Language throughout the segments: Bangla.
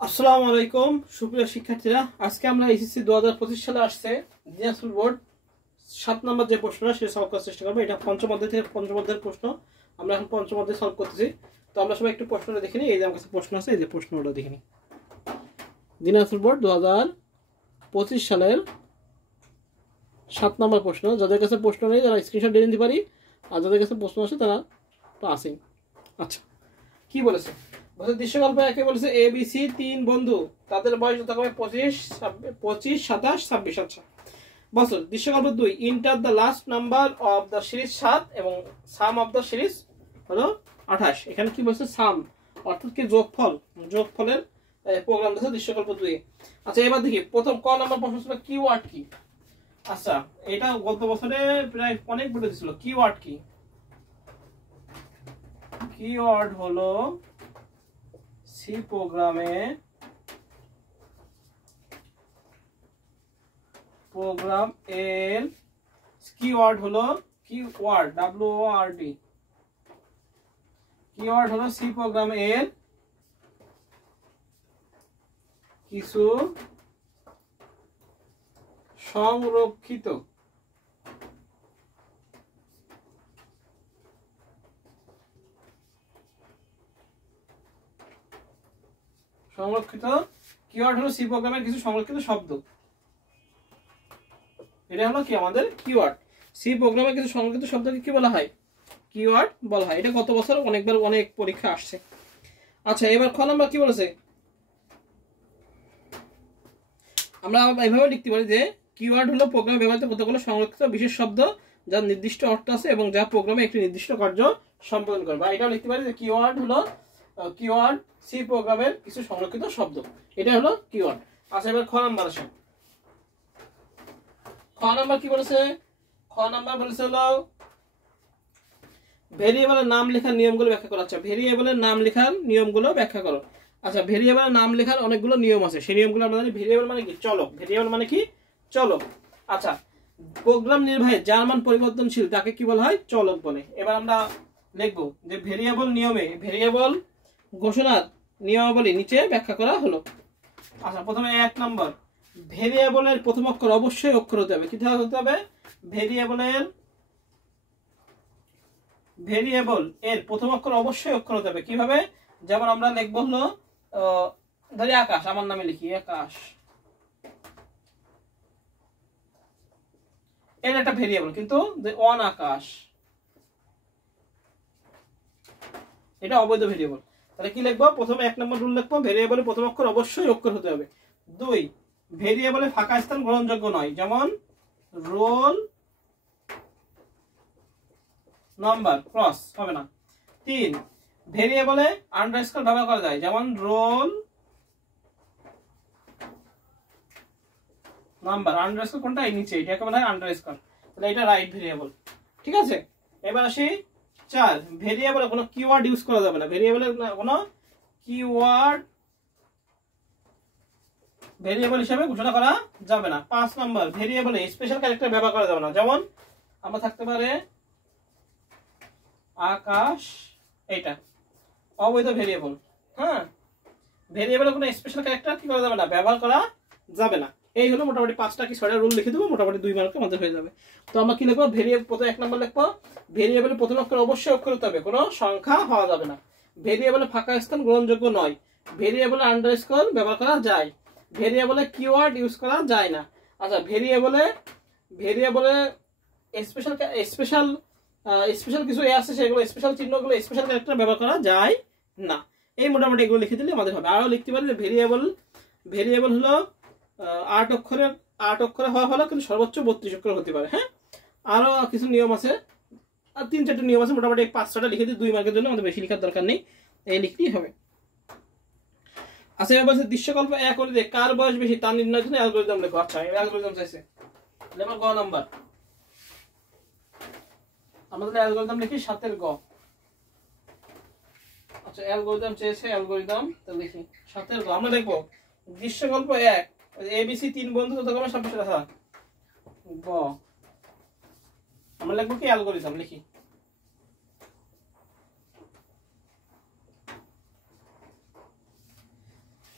আসসালামু আলাইকুম সুপ্রিয় শিক্ষার্থীরা, আজকে আমরা এসএসসি 2025 সালে আসছে দিনাজপুর বোর্ড 7 নম্বর যে প্রশ্নটা সেটা সলভ করার চেষ্টা করবো। এটা পঞ্চম অধ্যায় থেকে পঞ্চম অধ্যায়ের প্রশ্ন। আমরা এখন পঞ্চম অধ্যায় সলভ করতেছি। তো আমরা সবাই একটু প্রশ্নটা দেখে নিই। এই যে আমার কাছে প্রশ্ন আছে, এই যে প্রশ্নটা দেখে নিই। দিনাজপুর বোর্ড 2025 সালের 7 নম্বর প্রশ্ন। যাদের কাছে প্রশ্ন নেই তারা স্ক্রিনশট দিয়ে নিতে পারি, আর যাদের কাছে প্রশ্ন আছে তারা তো আসেই। আচ্ছা, কি বলেছে? দৃশ্যকল্প একে বলেছে ABC 3 বন্ধু, তাদের বয়স যথাক্রমে 25, 27, 26। আচ্ছা, বছর। দৃশ্যকল্প 2 enter the last number of the series 7 এবং সাম অফ দ্য সিরিজ হলো 28। এখানে কি বলছে? সাম অর্থাৎ কি যোগফলের প্রোগ্রাম দিয়েছে দৃশ্যকল্প 2। আচ্ছা, এবার দেখি প্রথম ক নাম্বার প্রশ্ন ছিল কিওয়ার্ড কি। আচ্ছা, এটা গত বছরে প্রায় অনেক বলে দিছিল। কিওয়ার্ড কি? কিওয়ার্ড হলো সি প্রোগ্রামে প্রোগ্রাম এর কিওয়ার্ড হলো কিওয়ার্ড WORD। কিওয়ার্ড হলো সি প্রোগ্রাম এর কিছু সংরক্ষিত কিওয়ার্ড হলো সি প্রোগ্রামের কিছু সংরক্ষিত শব্দ। এটা হলো কি আমাদের কিওয়ার্ড। সি প্রোগ্রামের কিছু সংরক্ষিত শব্দকে কি বলা হয়? কিওয়ার্ড বলা হয়। এটা গত বছর অনেকবার অনেক পরীক্ষা আসছে। আচ্ছা, এবার খ নাম্বার কি বলেছে? আমরা এইভাবে লিখতে পারি যে কিওয়ার্ড হলো প্রোগ্রামে ব্যবহৃত কতগুলো সংরক্ষিত বিশেষ শব্দ যার নির্দিষ্ট অর্থ আছে এবং যা প্রোগ্রামে একটি নির্দিষ্ট কার্য সম্পাদন করে। বা এটাও লিখতে পারি যে কিওয়ার্ড হলো সি প্রোগ্রামের কিছু সংরক্ষিত শব্দ। এটা হলো কিওয়ার্ড। আচ্ছা, এবার খ নাম্বার আসে। খ নাম্বার কি বলেছে? খ নাম্বার বলেছে হলো ভেরিয়েবলের নাম লেখার নিয়মগুলো ব্যাখ্যা করো। আচ্ছা, ভেরিয়েবলের নাম লেখার নিয়মগুলো ব্যাখ্যা করো। আচ্ছা, ভেরিয়েবলের নাম লেখার অনেকগুলো নিয়ম আছে, সেই নিয়মগুলো আমরা জানি। ভেরিয়েবল মানে কি? চলক। ভেরিয়েবল মানে কি? চলক। আচ্ছা, প্রোগ্রাম নির্বাহে যার মান পরিবর্তনশীল তাকে কি বলা হয়? চলক বলে। এবার আমরা লিখবো যে ভেরিয়েবল নিয়মে ভেরিয়েবল ঘোষণার নিয়মাবলী নিচে ব্যাখ্যা করা হলো। আচ্ছা, প্রথমে 1 নম্বর, ভেরিয়েবলের প্রথম অক্ষর অবশ্যই অক্ষর হতে হবে। কি হতে হবে? ভেরিয়েবল এর প্রথম অক্ষর অবশ্যই অক্ষর হতে হবে। কিভাবে? যেমন আমরা লিখবো হলো ধরি আকাশ, আমার নামে লিখি আকাশ। এর একটা ভেরিয়েবল, কিন্তু অন আকাশ এটা অবৈধ ভেরিয়েবল। তাহলে কি লিখবো? প্রথমে 1 নম্বর রুল লিখবো, ভেরিয়েবলের প্রথম অক্ষর অবশ্যই অক্ষর হতে হবে। 2, ভেরিয়েবলে ফাঁকা স্থান গ্রহণযোগ্য নয়, যেমন রোল নাম্বার ক্রস হবে না। 3, ভেরিয়েবলে আন্ডারস্কোর ব্যবহার করা যায়, যেমন রোল নাম্বার। আন্ডারস্কোর কোনটা? এই নিচে, এটাকে বলা হয় আন্ডারস্কোর। তাহলে এটা রাইট ভেরিয়েবল। ঠিক আছে, এবার আসি 4, ভেরিয়েবলে কোনো কিওয়ার্ড ইউজ করা যাবে না। ভেরিয়েবলে কোনো কিওয়ার্ড ভেরিয়েবল হিসেবে ঘোষণা করা যাবে না। 5 নম্বর, ভেরিয়েবলে স্পেশাল ক্যারেক্টার ব্যবহার করা যাবে না, যেমন আমরা থাকতে পারে আকাশ, এটা অবৈধ ভেরিয়েবল। হ্যাঁ, ভেরিয়েবলে কোনো স্পেশাল ক্যারেক্টার কি করা যাবে না? ব্যবহার করা যাবে না। এই হলো মোটামুটি 5টা কি 6টা রুল লিখে দেবো, মোটামুটি 2 মার্কে আমাদের হয়ে যাবে। তো আমরা কি লিখবো? প্রথমে 1 নম্বর লিখবো, ভেরিয়েবলের প্রথম অক্ষর অবশ্যই অক্ষর হতে হবে, কোনো সংখ্যা হওয়া যাবে না। ভেরিয়েবলে ফাঁকা স্থান গ্রহণযোগ্য নয়। ভেরিয়েবলে আন্ডারস্কোর ব্যবহার করা যায়। ভেরিয়েবলে কিওয়ার্ড ইউজ করা যায় না। আচ্ছা, ভেরিয়েবলে স্পেশাল কিছু আছে, সেগুলো স্পেশাল চিহ্নগুলো স্পেশাল ক্যারেক্টার ব্যবহার করা যায় না। এই মোটামুটি এগুলো লিখে দিলে আমাদের হবে। আরও লিখতে পারি যে ভেরিয়েবল হলো 8 অক্ষরে হওয়া ভালো, কিন্তু সর্বোচ্চ 32 অক্ষর হতে পারে। হ্যাঁ, আরো কিছু নিয়ম আছে, আর 3-4টা নিয়ম আছে। মোটামুটি 5-6টা লিখে দিই 2 মার্কের জন্য, আমাদের বেশি লেখার দরকার নেই, এই লিখতেই হবে। আচ্ছা, এবার বলছে দৃশ্যকল্প 1 করে দিয়ে কার বয়স বেশি তা নির্ণয়ের জন্য অ্যালগরিদম লেখো। আচ্ছা, এই অ্যালগরিদম চাইছে, লেখো গ নাম্বার। আমাদের অ্যালগরিদম লিখি 7 গ। আচ্ছা, অ্যালগরিদম চেয়েছে, অ্যালগরিদম তো লিখি 7 গ। আমরা লিখবো দৃশ্যকল্প 1 ABC 3 বন্ধু যথাক্রমে সবকিছু দেখা গ। আমরা লিখবো কি? অ্যালগরিদম লিখি।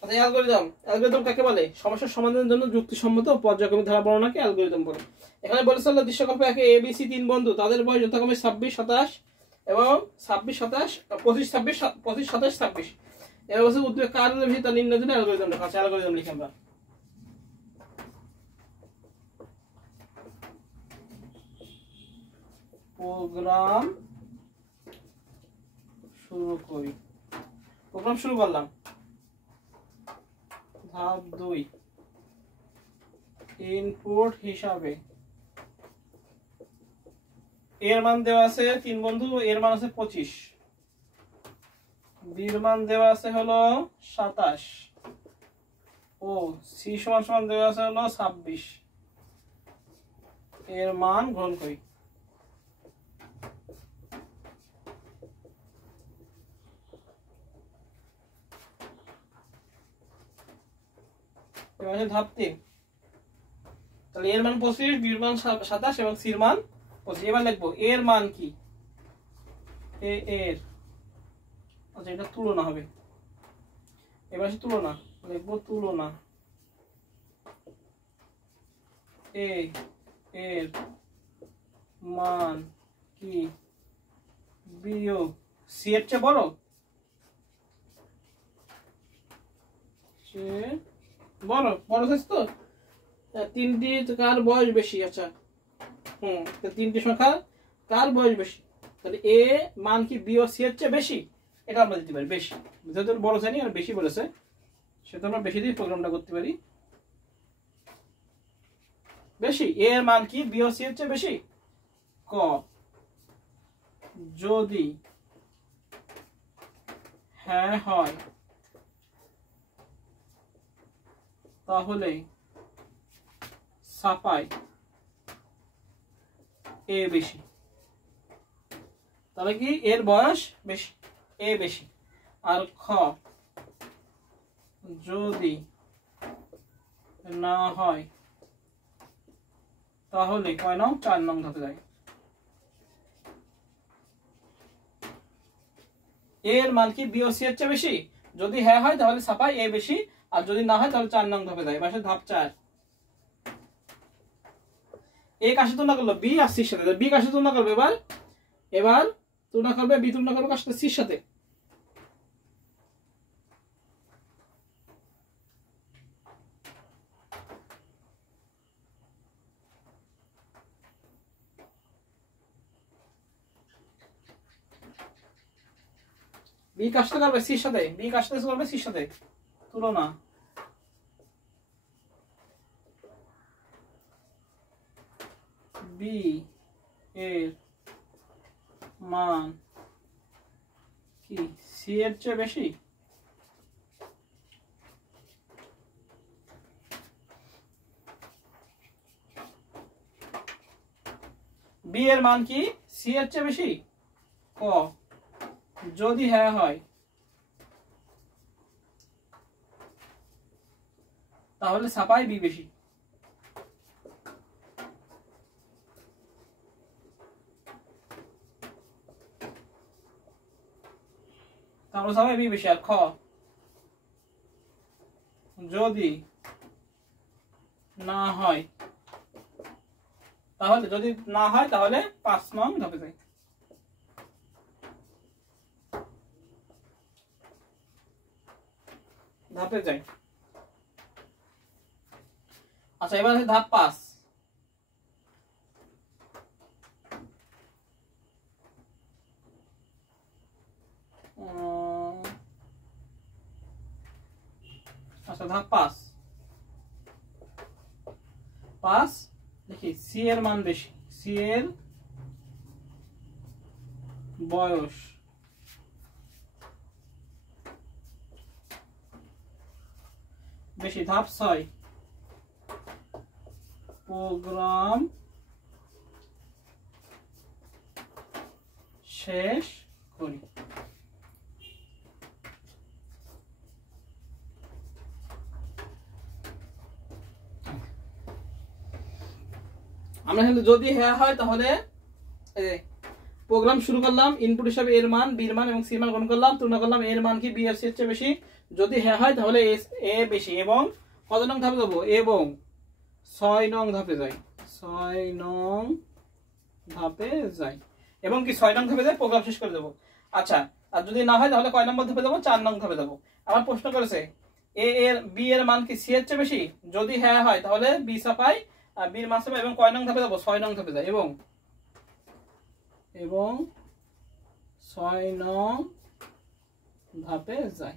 আচ্ছা, অ্যালগরিদম, অ্যালগরিদম কাকে বলে? সমস্যার সমাধানের জন্য যুক্তিসম্মত পর্যায়ক্রমিক ধারা বর্ণনাকে অ্যালগরিদম বলে। এখানে বলেছিল দৃশ্যকল্প একে এ বি সি 3 বন্ধু, তাদের বয়স যথাক্রমে 26, 27 এবং 26, 27, 25, 26, 25, 27, 26। এবার বলছে উদ্বেগ কার বেশি তা নির্ণয়ের জন্য অ্যালগরিদম লেখা আছে। অ্যালগরিদম লিখি আমরা। প্রোগ্রাম শুরু করি। প্রোগ্রাম শুরু করলাম। ধাপ 2, ইনপুট হিসাবে এর মান দেওয়া আছে 3 বন্ধু, এর মান আছে 25, বির মান দেওয়া আছে হলো 27 ও সি সমান সমান দেওয়া আছে হলো 26। এর মান গ্রহণ করি। ধাপ 3, তাহলে এর মান 25, বির মান 27 এবং সির মান 25। এবার লিখবো এর মান কি, এর, আচ্ছা এটা তুলনা হবে। এবার আছে তুলনা, লিখবো তুলনা এর মান কি বিয়োগ সি এর চেয়ে বড়, বড় সাইজ তো। তিনটি কার বয়স বেশি? আচ্ছা তিনটি সংখ্যা কার বয়স বেশি, তাহলে এ মান কি বি ও সি এর চেয়ে বেশি, এটা আমরা দিতে পারি বেশি। যেহেতু বড় জানি আর বেশি বলেছে সেটা আমরা বেশি দিয়ে প্রোগ্রামটা করতে পারি। বেশি, এ এর মান কি বি ও সি এর চেয়ে বেশি। ক যদি হ্যাঁ হয় তাহলে ছাপাই এ বেশি। তাহলে কি এর বয়স বেশি, এ বেশি। আর খ যদি না হয় তাহলে কয় নং? 4 নং ধাপে যায়। এর মান কি বি ও সি এর চেয়ে বেশি, যদি হ্যাঁ হয় তাহলে ছাপাই এ বেশি, আর যদি না হয় তাহলে 4 নং ধাপে যায়। এবার ধাপ 4, এ কাছে তুলনা করলো বি আর সির সাথে, বি কাছে তুলনা করবে। এবার তুলনা করবে, বি তুলনা করবে কার সাথে? সির সাথে। বি কার সাথে করবে? সির সাথে। বি কার সাথে করবে? সির সাথে। তুলনা বি এর মান কি সি এর চেয়ে বেশি। বি এর মান কি সি এর চেয়ে বেশি। ক যদি হ্যাঁ হয় তাহলে ছাপাই বি বেশি। তাহলে ছাপাই বি বেশি। আর খ যদি না হয় তাহলে, যদি না হয় তাহলে 5 নং ধাপে যাই। ধাপে যাই। আচ্ছা এবার আছে ধাপ 5। আচ্ছা ধাপ 5 দেখি সি এর মান বেশি, সি এর বয়স বেশি। ধাপ 6, প্রোগ্রাম শেষ করি। আমরা যদি হ্যাঁ হয় তাহলে প্রোগ্রাম শুরু করলাম, ইনপুট হিসাবে এর মান, বির মান এবং সির মান গ্রহণ করলাম, তুলনা করলাম এর মান কি বি এর চেয়ে বেশি, যদি হ্যাঁ হয় তাহলে এ বেশি, এবং কত নং ধাপে যাবো, এবং 6 নং ধাপে যাই, 6 নং ধাপে যাই, এবং কি 6 নং ধাপে যাই প্রোগ্রাম শেষ করে দেবো। আচ্ছা, আর যদি না হয় তাহলে কয় নম্বর ধাপে যাবো, 4 নং ধাপে যাবো। আমার প্রশ্ন করেছে বি এর মান কি সি এর চেয়ে বেশি, যদি হ্যাঁ হয় তাহলে বি সাফাই বির মান সাফাই, এবং কয় নং ধাপে যাবো, 6 নং ধাপে যাই, এবং 6 নং ধাপে যাই,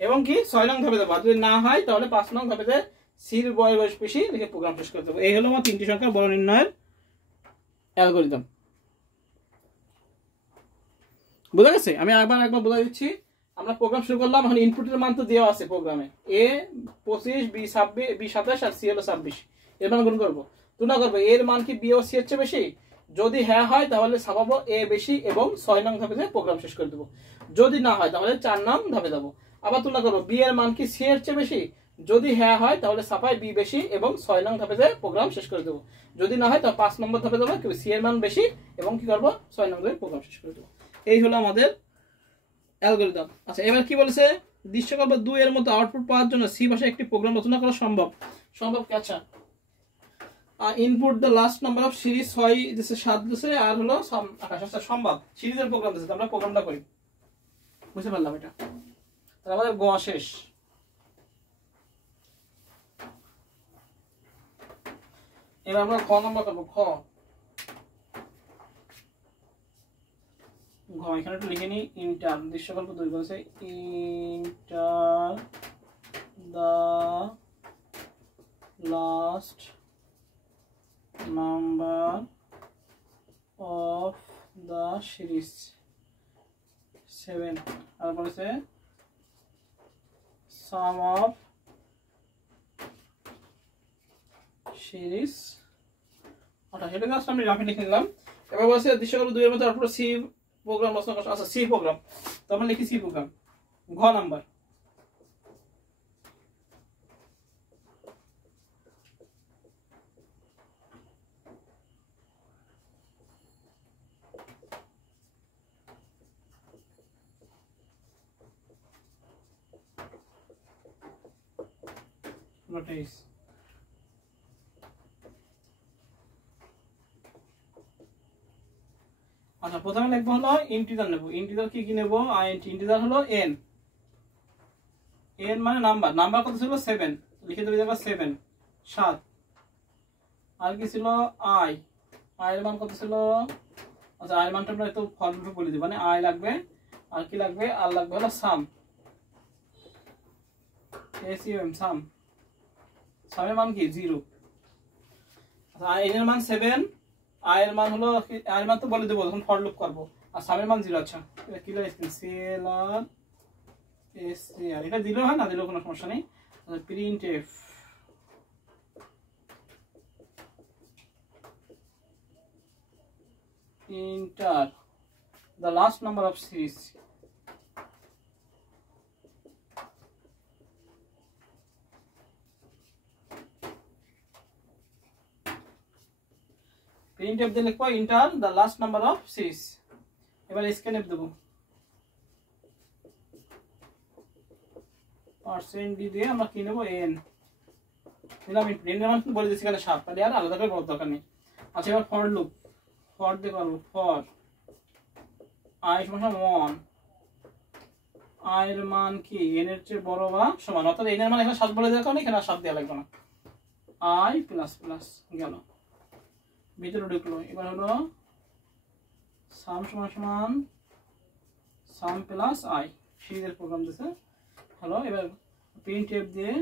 এবং কি 6 নং ধাপে যাবো। আর যদি না হয় তাহলে 5 নং ধাপে যায় সির বয়স বেশি লিখে প্রোগ্রাম শেষ করে দেবো। এই হলো আমার 3টি সংখ্যার বড় নির্ণয়ের অ্যালগরিদম। বোঝা গেছে? আমি একবার বোঝা দিচ্ছি। আমরা প্রোগ্রাম শুরু করলাম, এখন ইনপুটের মান তো দেওয়া আছে প্রোগ্রামে, এ 25, বি 27 আর সি হলো 26, এর মান গুণ করবো, তুলনা করবো এর মান কি বি ও সি এর চেয়ে বেশি, যদি হ্যাঁ হয় তাহলে ছাপাবো এ বেশি এবং 6 নং ধাপে যায় প্রোগ্রাম শেষ করে দেবো, যদি না হয় তাহলে 4 নং ধাপে যাবো। আবার তুলনা করবো বি এর মান কি সি এর চেয়ে বেশি, যদি হ্যাঁ হয় তাহলে ছাপাই বি বেশি এবং 6 নং ধাপে যায় প্রোগ্রাম শেষ করে দেবো, যদি না হয় তাহলে 5 নম্বর ধাপে যাবো, সি এর মান বেশি এবং কি করবো 6 নং ধাপে প্রোগ্রাম শেষ করে দেবো। এই হলো আমাদের অ্যালগরিদম। আচ্ছা, এবার কি বলেছে, দৃশ্যকল্প 2 এর মতো আউটপুট পাওয়ার জন্য সি ভাষায় একটি প্রোগ্রাম রচনা করা সম্ভব। কি? আচ্ছা, input the last number of series 6 দিছে, 7 দিছে, আর হলো 28। সম্ভব সিরিজের প্রোগ্রাম দিছে, আমরা প্রোগ্রামটা করি, বুঝতে পারলাম এটা। তাহলে আমাদের গ শেষ। এবার আমরা খ নাম্বার করবো। এখানে একটু লিখে নিই, ইন্টার দৃশ্যকল্প 2 বলছে enter the last number of the series 7, আর বলেছে সাম অফ সিরিজ 28। এটা জাস্ট আমি রাফে লিখে নিলাম। এবার বলছে দৃশ্যকল্প 2 এর মধ্যে আউটপুট সি প্রোগ্রাম রচনা করা। আচ্ছা, সি প্রোগ্রাম, তো আমরা লিখি সি প্রোগ্রাম। ঘ নাম্বার, আচ্ছা, প্রথমে লিখবো হলো ইন্টিজার নেব। ইন্টিজার কি নেব, ইন্টিজার হলো এন। এন মানে নাম্বার কত ছিল, 7, লিখে দেবো জায়গা 7, 7। আর কি ছিল, আই এর মান কত ছিল, আচ্ছা আই মানটা আমরা একটু ফর্মুলা বলে দিই, মানে আই লাগবে, আর কি লাগবে, আর লাগবে হলো সাম, এসইএম সাম। সামের মান কি 0। আচ্ছা, এন এর মান 7, আই এর মান হলো, আই এর মান তো বলে দেবো যখন ফর লুপ করব, আর সামের মান 0। আচ্ছা, এটা কি লিখছি, সিএলআর এসইআর, এটা দিলেও হয় না দিলেও কোনো সমস্যা নেই। আচ্ছা, print F enter the last number of series. printf দিয়ে লিখবো enter the last number of series। এবার scanf দেব, %d দিয়ে আমরা কি নেব, n দিলাম। n এর মান বলে দিচ্ছি এখানে 7, তাহলে আর আলাদা করে বলার দরকার নেই। আচ্ছা, এবার ফর লুপ, ফর দিয়ে করব, ফর i সমান 1, i এর মান কি n এর চেয়ে বড় বা সমান, অর্থাৎ n এর মান এখানে 7 বলে দেওয়ার কারণে এখানে 7 দেওয়া লাগবে না, i প্লাস প্লাস গেল, ভিতরে ঢুকলো। এবার হলো সাম সমান সমান সাম প্লাস i, সিরিজের প্রোগ্রাম দিছে। হলো, এবার প্রিন্টএফ দিয়ে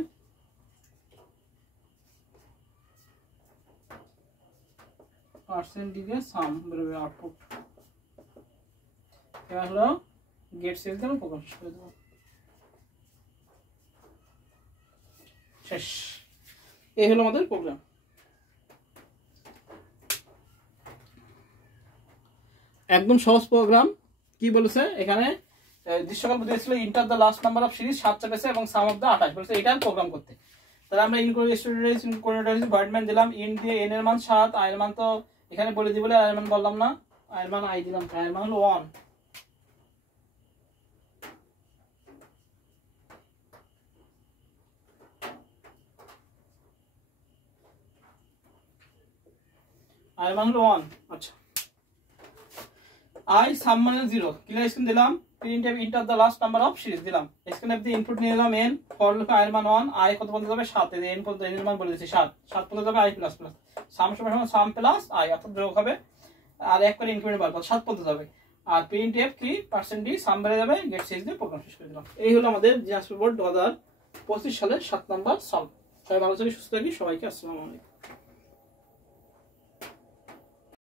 % দিয়ে সাম বেরোবে আউটপুট। এবার হলো গেট সেল দিয়ে প্রোগ্রাম শেষ করে দেবো, শেষ। এই হলো আমাদের প্রোগ্রাম। একদম সহজ প্রোগ্রাম। কি বলেছে এখানে, দৃশ্যকল্প দিয়েছিল enter the last number of series 7 চেপেছে এবং সাম অফ দ্য 28 বলেছে, এটার প্রোগ্রাম করতে। তাহলে আমরা ইনকোয়ারিটাইজ ভয়েড ম্যান দিলাম, ইন দিয়ে n এর মান 7, i এর মান তো এখানে বলে দিই বলে আর এর মান বললাম না, আয়ের মান আই দিলাম, আয়ের মান হলো 1, আয়ের মান হলো 1। আচ্ছা, I sum মানে 0, ক্লিয়ার স্ক্রিন দিলাম, printf enter the last number of series দিলাম, স্ক্রিন অফ দি ইনপুট নিয়ে নিলাম n, ফর লুপ আয়ের মান 1, i কত পর্যন্ত যাবে 7, এই n পর্যন্ত n এর মান বলে দিয়েছি 7, 7 পর্যন্ত যাবে i প্লাস প্লাস, সাম সমান সাম প্লাস i অর্থাৎ যোগ হবে, আর এক করে ইনক্রিমেন্ট বাড়বে 7 পর্যন্ত যাবে, আর printf কি %d সাম বেড়ে যাবে, গেট 6 দিয়ে প্রোগ্রাম শেষ করে দিলাম। এই হলো আমাদের দিনাজপুর বোর্ড 2025 সালের 7 নাম্বার সলভ। সবাই ভালো থাকি, সুস্থ থাকি, সবাইকে আসসালামু আলাইকুম।